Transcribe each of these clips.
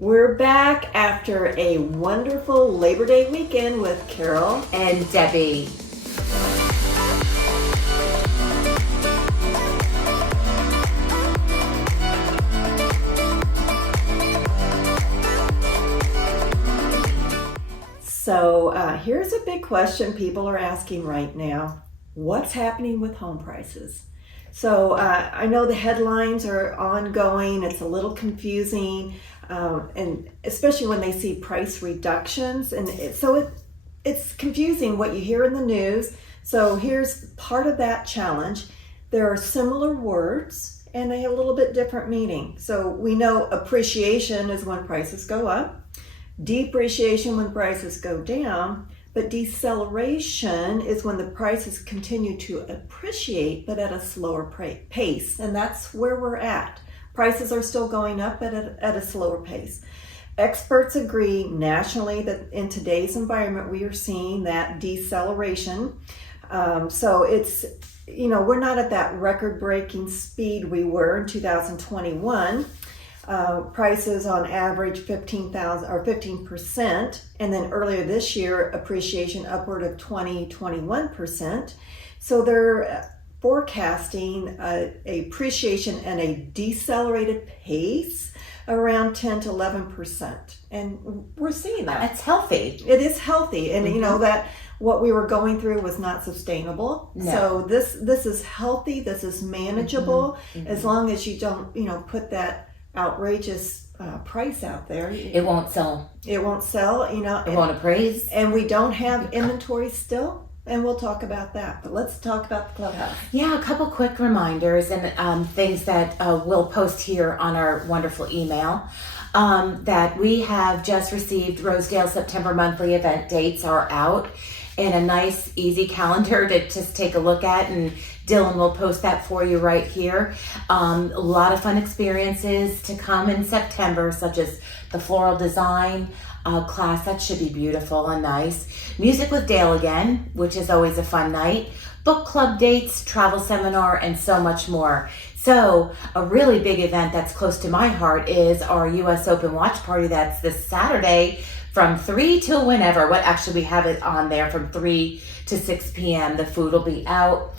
We're back after a wonderful Labor Day weekend with Carol and Debbie. So here's a big question people are asking right now. What's happening with home prices? So I know the headlines are ongoing. It's a little confusing, and especially when they see price reductions. And it's confusing what you hear in the news. So here's part of that challenge. There are similar words and they have a little bit different meaning. So we know appreciation is when prices go up. Depreciation when prices go down, but deceleration is when the prices continue to appreciate, but at a slower pace. And that's where we're at. Prices are still going up at a slower pace. Experts agree nationally that in today's environment, we are seeing that deceleration. So it's, we're not at that record-breaking speed we were in 2021. Prices on average 15%, and then earlier this year appreciation upward of 21%. So they're forecasting a appreciation and a decelerated pace around 10 to 11%, and we're seeing that. That's healthy. It is healthy, and that what we were going through was not sustainable. No. So this is healthy. This is manageable, as long as you don't put that outrageous price out there. It won't sell. It won't sell, It won't appraise. And we don't have inventory still, and we'll talk about that. But let's talk about the clubhouse. Yeah, a couple quick reminders and things that we'll post here on our wonderful email. That we have just received Rosedale September monthly event dates are out, and a nice easy calendar to just take a look at, and Dylan will post that for you right here. A lot of fun experiences to come in September, such as the floral design class. That should be beautiful and nice. Music with Dale again, which is always a fun night. Book club dates, travel seminar, and so much more. So a really big event that's close to my heart is our US Open Watch Party. That's this Saturday from 3 till whenever. Actually, we have it on there from 3 to 6 p.m. The food will be out.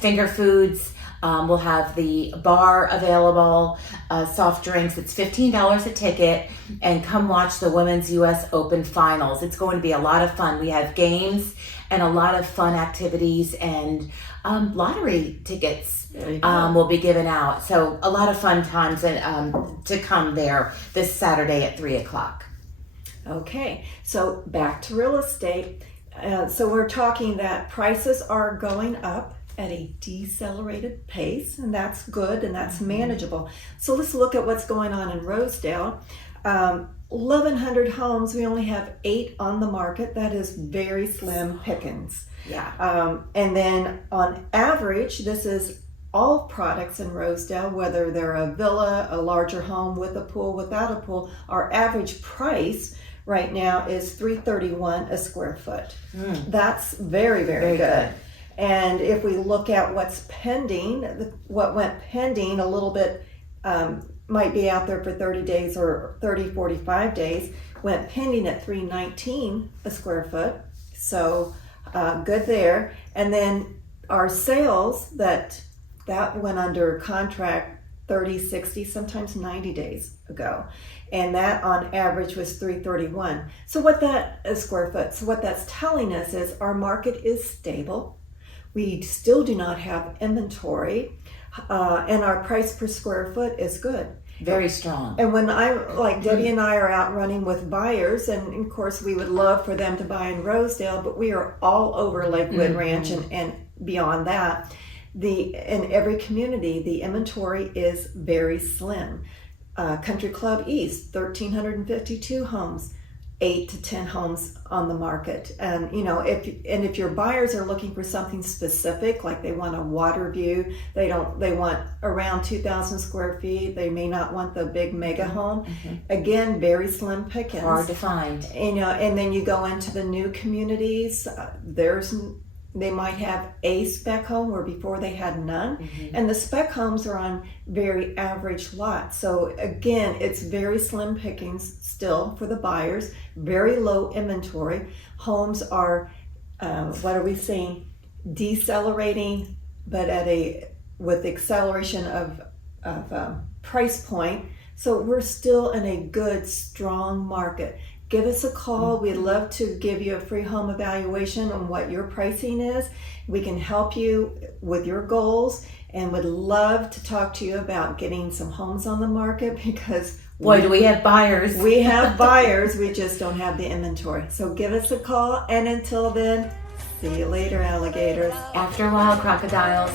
Finger foods. We'll have the bar available, soft drinks. It's $15 a ticket, and come watch the Women's U.S. Open Finals. It's going to be a lot of fun. We have games and a lot of fun activities, and lottery tickets will be given out. So a lot of fun times to come there this Saturday at 3 o'clock. Okay, so back to real estate. So we're talking that prices are going up at a decelerated pace, and that's good and that's manageable. So let's look at what's going on in Rosedale. 1,100 homes, we only have 8 on the market. That is very slim pickings. Yeah. And then on average, this is all products in Rosedale, whether they're a villa, a larger home with a pool, without a pool, our average price right now is $331 a square foot. That's very, very good. And if we look at what's pending, what went pending a little bit, might be out there for 30 days or 30, 45 days, went pending at $319 a square foot. So good there. And then our sales, that went under contract 30, 60, sometimes 90 days ago. And that on average was $331. So what that a square foot. So what that's telling us is our market is stable. We still do not have inventory, and our price per square foot is good. Very strong. And when Debbie and I are out running with buyers, and of course we would love for them to buy in Rosedale, but we are all over Lakewood Ranch and beyond that. In every community, the inventory is very slim. Country Club East, 1,352 homes. 8 to 10 homes on the market, and if your buyers are looking for something specific, like they want a water view, they want around 2,000 square feet, they may not want the big mega home. Again, very slim pickings, hard to find. And then you go into the new communities, there's they might have a spec home where before they had none. And the spec homes are on very average lots. So again, it's very slim pickings still for the buyers, very low inventory. Homes are, what are we seeing? Decelerating, but with acceleration of price point. So we're still in a good, strong market. Give us a call. We'd love to give you a free home evaluation on what your pricing is. We can help you with your goals and would love to talk to you about getting some homes on the market because boy, do we have buyers. We have buyers. We just don't have the inventory. So give us a call. And until then, see you later, alligators. After a while, crocodiles.